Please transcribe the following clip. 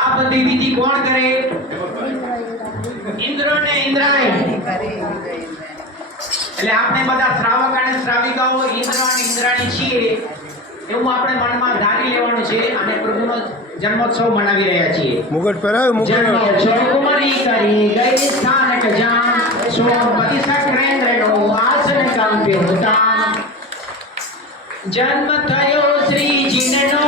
આ બધી વિધિ કોણ કરે? ઇન્દ્ર ને ઇન્દ્રાય એટલે આપણે બધા શ્રાવક અને શ્રાવિકાઓ ઇન્દ્ર અને ઇન્દ્રાણી છીએ. એવું આપણે મનમાં ધારી લેવાનું છે અને પ્રભુનો જન્મોત્સવ મનાવી રહ્યા છીએ. મુગટ પહેરાયો મુગટ જન્મોત્સવ કુમારી કરી ગઈ સ્થાનક જામ. સોમપતિ સક્રેન્દ્રનો આસન કાંપ્યો હતા જન્મ થયો શ્રીજીનો